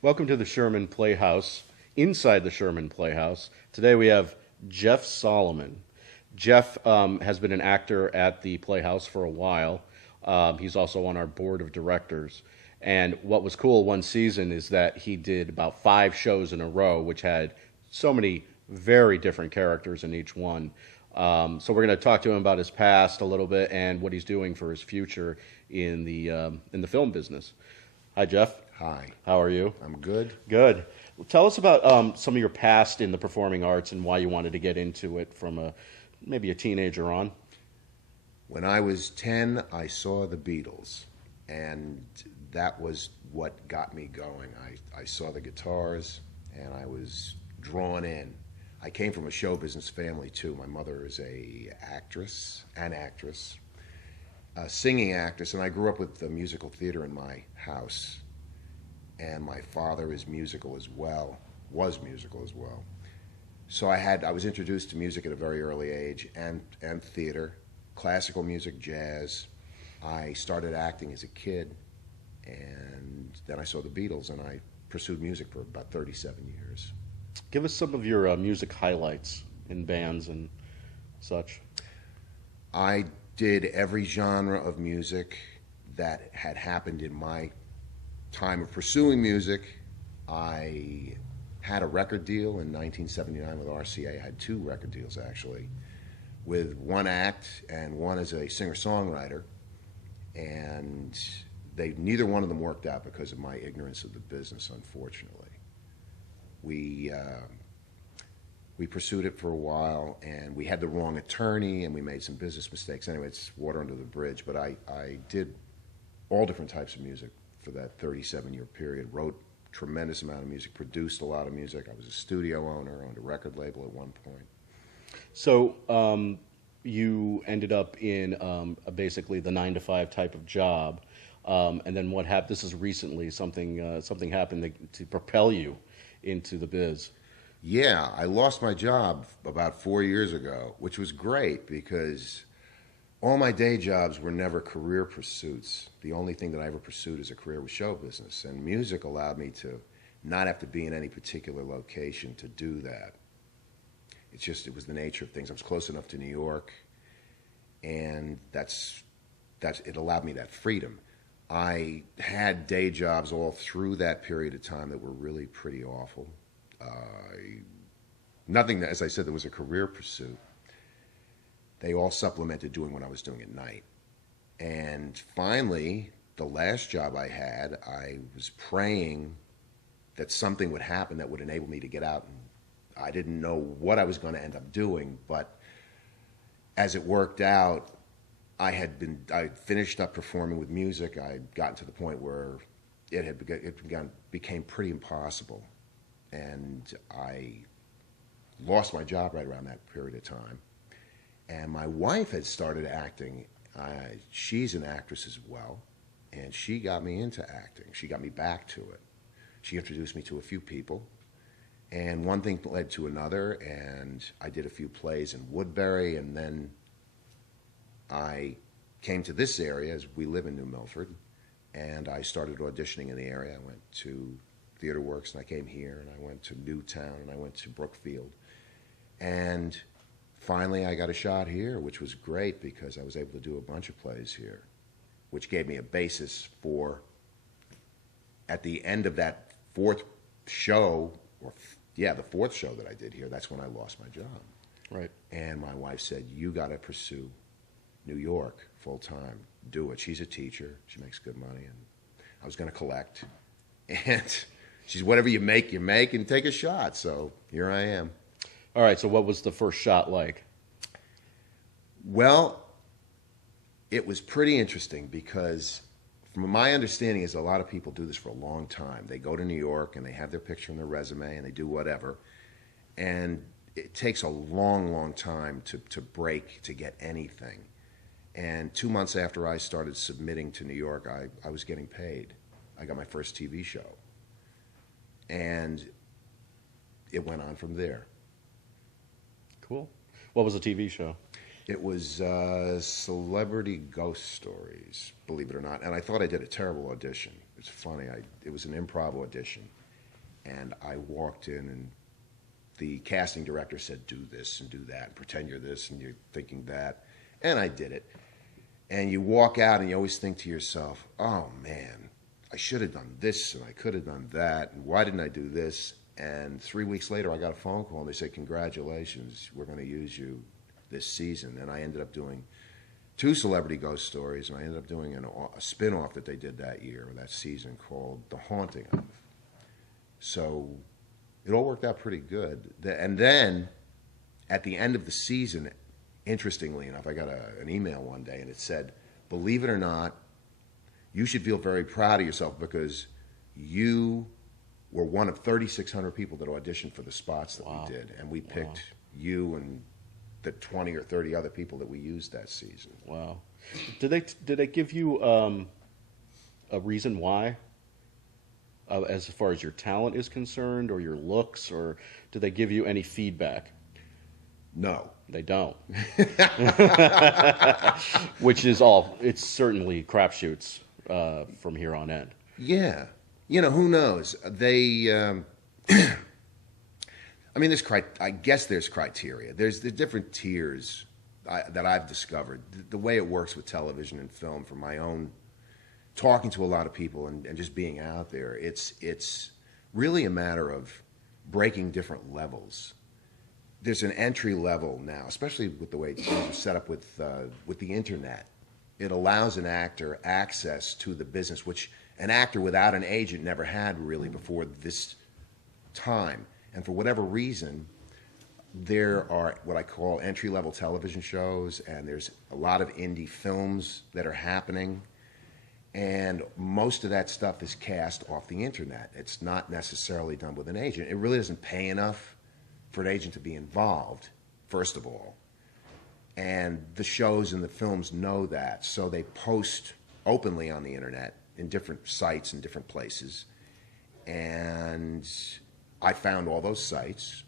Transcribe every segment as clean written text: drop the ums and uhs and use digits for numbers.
Welcome to the Sherman Playhouse. Inside the Sherman Playhouse, today we have Jeff Solomon. Jeff has been an actor at the Playhouse for a while. He's also on our board of directors. And what was cool one season is that he did about 5 shows in a row, which had so many very different characters in each one. So we're going to talk to him about his past a little bit and what he's doing for his future in the film business. Hi, Jeff. Hi, How are you? I'm good. Good. Well, tell us about some of your past in the performing arts and why you wanted to get into it from maybe a teenager on. When I was 10, I saw the Beatles, and that was what got me going. I saw the guitars, and I was drawn in. I came from a show business family, too. My mother is an actress, a singing actress, and I grew up with the musical theater in my house. And my father is musical as well, was musical as well. So I was introduced to music at a very early age and theater, classical music, jazz. I started acting as a kid, and then I saw the Beatles, and I pursued music for about 37 years. Give us some of your music highlights in bands and such. I did every genre of music that had happened in my time of pursuing music. I had a record deal in 1979 with RCA. I had 2 record deals, actually, with one act and one as a singer-songwriter. And neither one of them worked out because of my ignorance of the business, unfortunately. We pursued it for a while, and we had the wrong attorney, and we made some business mistakes. Anyway, it's water under the bridge. But I did all different types of music for that 37-year period, wrote a tremendous amount of music, produced a lot of music. I was a studio owner, owned a record label at one point. So you ended up in basically the 9 to 5 type of job, and then what happened? This is recently something happened to propel you into the biz. Yeah, I lost my job about 4 years ago, which was great because all my day jobs were never career pursuits. The only thing that I ever pursued as a career was show business, and music allowed me to not have to be in any particular location to do that. It was the nature of things. I was close enough to New York, and it allowed me that freedom. I had day jobs all through that period of time that were really pretty awful. Nothing that, as I said, that was a career pursuit. They all supplemented doing what I was doing at night. And finally, the last job I had, I was praying that something would happen that would enable me to get out. And I didn't know what I was going to end up doing, but as it worked out, I finished up performing with music. I had gotten to the point where it became pretty impossible. And I lost my job right around that period of time. And my wife had started acting. She's an actress as well, and she got me into acting. She got me back to it. She introduced me to a few people, and one thing led to another, and I did a few plays in Woodbury, and then I came to this area, as we live in New Milford, and I started auditioning in the area. I went to Theater Works, and I came here, and I went to Newtown, and I went to Brookfield, and finally, I got a shot here, which was great because I was able to do a bunch of plays here, which gave me a basis for, at the end of that 4th show, the 4th show that I did here, that's when I lost my job. Right. And my wife said, you got to pursue New York full time. Do it. She's a teacher. She makes good money. And I was going to collect. And she said, whatever you make, and take a shot. So here I am. All right, so what was the first shot like? Well, it was pretty interesting because from my understanding is a lot of people do this for a long time. They go to New York and they have their picture in their resume and they do whatever. And it takes a long, long time to break, to get anything. And 2 months after I started submitting to New York, I was getting paid. I got my first TV show. And it went on from there. Cool. What was the TV show? It was Celebrity Ghost Stories, believe it or not. And I thought I did a terrible audition. It's funny. It was an improv audition. And I walked in, and the casting director said, "Do this and do that, and pretend you're this and you're thinking that." And I did it. And you walk out and you always think to yourself, "Oh man, I should have done this and I could have done that. And why didn't I do this?" And 3 weeks later, I got a phone call and they said, "Congratulations, we're going to use you this season." And I ended up doing 2 celebrity ghost stories, and I ended up doing a spin-off that they did that year, or that season, called The Haunting of. So it all worked out pretty good. And then at the end of the season, interestingly enough, I got an email one day and it said, "Believe it or not, you should feel very proud of yourself because you were one of 3,600 people that auditioned for the spots that we did. And we picked you and the 20 or 30 other people that we used that season." Wow. Did they give you a reason why, as far as your talent is concerned, or your looks, or did they give you any feedback? No. They don't. Which is it's certainly crapshoots from here on in. Yeah. Who knows? I mean, I guess there's criteria. There's the different tiers that I've discovered. The way it works with television and film, from my own talking to a lot of people and just being out there, it's really a matter of breaking different levels. There's an entry level now, especially with the way things are set up with the internet. It allows an actor access to the business, which an actor without an agent never had really before this time. And for whatever reason, there are what I call entry-level television shows, and there's a lot of indie films that are happening. And most of that stuff is cast off the internet. It's not necessarily done with an agent. It really doesn't pay enough for an agent to be involved, first of all. And the shows and the films know that, so they post openly on the internet in different sites and different places. And I found all those sites,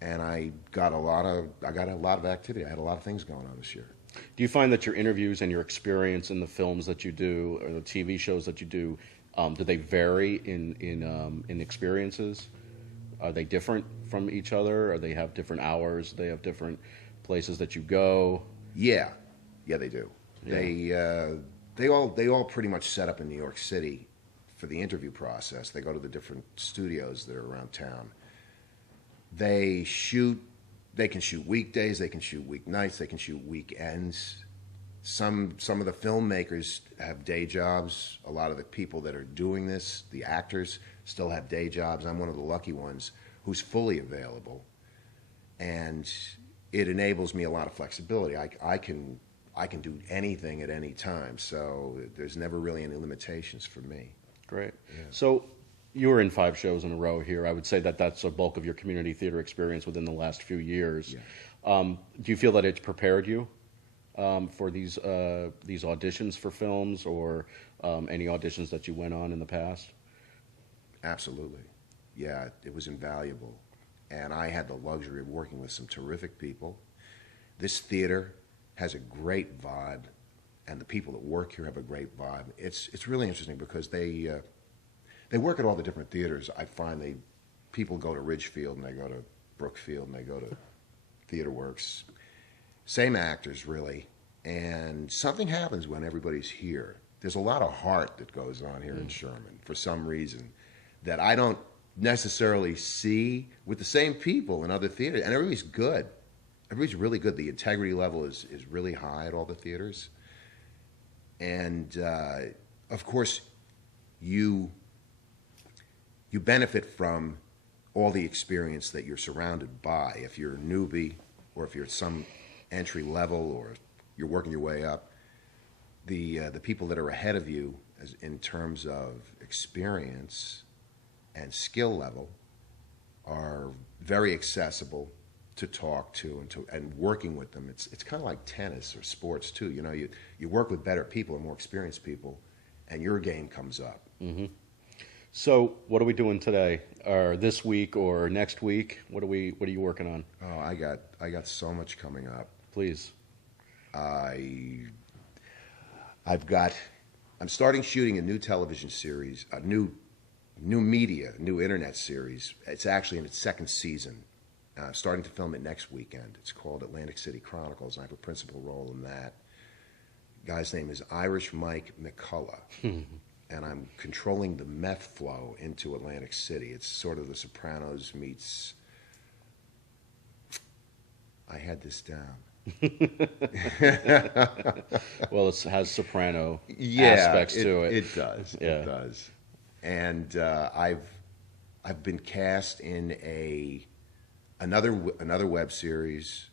and I got a lot of activity. I had a lot of things going on this year. Do you find that your interviews and your experience in the films that you do, or the TV shows that you do they vary in experiences? Are they different from each other? Or they have different hours? They have different places that you go? Yeah, they do. Yeah. They all pretty much set up in New York City for the interview process. They go to the different studios that are around town. They can shoot weekdays, they can shoot weeknights, they can shoot weekends. Some of the filmmakers have day jobs. A lot of the people that are doing this, the actors, still have day jobs. I'm one of the lucky ones who's fully available. And it enables me a lot of flexibility. I can do anything at any time, so there's never really any limitations for me. Great. Yeah. So you were in 5 shows in a row here. I would say that that's a bulk of your community theater experience within the last few years. Yeah. Do you feel that it's prepared you for these auditions for films, or any auditions that you went on in the past? Absolutely. Yeah, it was invaluable. And I had the luxury of working with some terrific people. This theater has a great vibe, and the people that work here have a great vibe. It's really interesting because they work at all the different theaters. I find people go to Ridgefield, and they go to Brookfield, and they go to Theater Works. Same actors, really. And something happens when everybody's here. There's a lot of heart that goes on here in Sherman for some reason that I don't necessarily see with the same people in other theaters. And everybody's good. Everybody's really good. The integrity level is really high at all the theaters. And, of course, you benefit from all the experience that you're surrounded by. If you're a newbie, or if you're at some entry level, or you're working your way up, the people that are ahead of you in terms of experience and skill level are very accessible to talk to, and working with them. It's kind of like tennis or sports too. You work with better people and more experienced people, and your game comes up. Mm-hmm. So what are we doing today, or this week, or next week? What are you working on? Oh, I got so much coming up. Please. I'm starting shooting a new television series, a new new media, new internet series. It's actually in its second season, starting to film it next weekend. It's called Atlantic City Chronicles. I have a principal role in that. Guy's name is Irish Mike McCullough, and I'm controlling the meth flow into Atlantic City. It's sort of The Sopranos meets. I had this down. Well, it has soprano Yeah, aspects to it. It does. Yeah. It does. And I've been cast in another web series.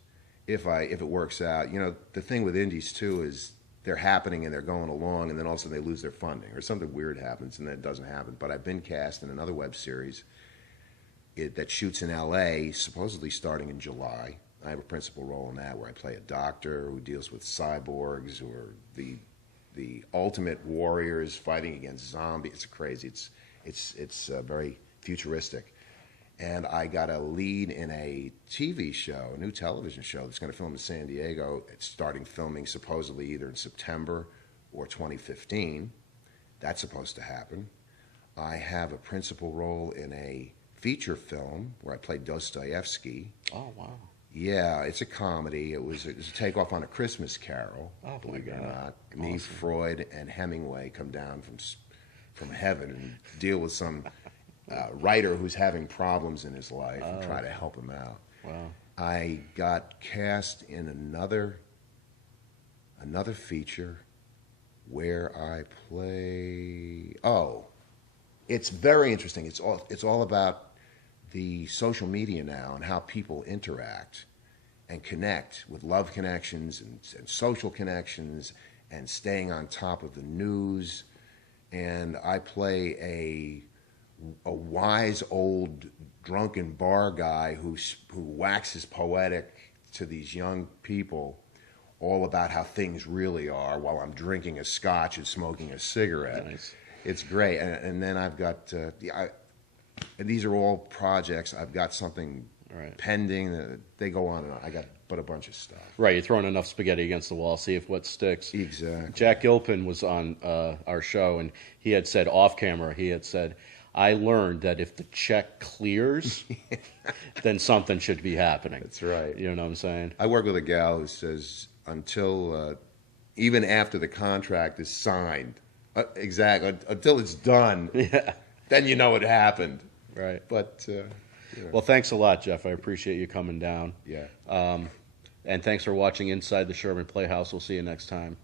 If it works out, the thing with indies too is they're happening and they're going along, and then all of a sudden they lose their funding or something weird happens, and then it doesn't happen. But I've been cast in another web series that shoots in L.A. supposedly starting in July. I have a principal role in that where I play a doctor who deals with cyborgs or the ultimate warriors fighting against zombies. It's crazy. It's very futuristic. And I got a lead in a TV show, a new television show that's going to film in San Diego. It's starting filming supposedly either in September or 2015. That's supposed to happen. I have a principal role in a feature film where I play Dostoevsky. Oh, wow. Yeah, it's a comedy. It was a takeoff on A Christmas Carol, Oh, believe my it or God. not. Me, Freud, and Hemingway come down from heaven and deal with some writer who's having problems in his life and try to help him out. Wow. I got cast in another feature where I play. Oh, it's very interesting. It's all about the social media now and how people interact and connect with love connections and social connections and staying on top of the news. And I play a wise old drunken bar guy who waxes poetic to these young people all about how things really are while I'm drinking a scotch and smoking a cigarette. Nice. It's great. And then I've got and these are all projects. I've got something Right. pending. They go on and on. I got a bunch of stuff. Right, you're throwing enough spaghetti against the wall, see if what sticks. Exactly. Jack Gilpin was on our show, and he had said off camera, I learned that if the check clears, then something should be happening. That's right. You know what I'm saying? I work with a gal who says until even after the contract is signed, exactly, until it's done, Yeah. then you know it happened. Right. But Well, thanks a lot, Jeff. I appreciate you coming down. yeah. And thanks for watching Inside the Sherman Playhouse. We'll see you next time.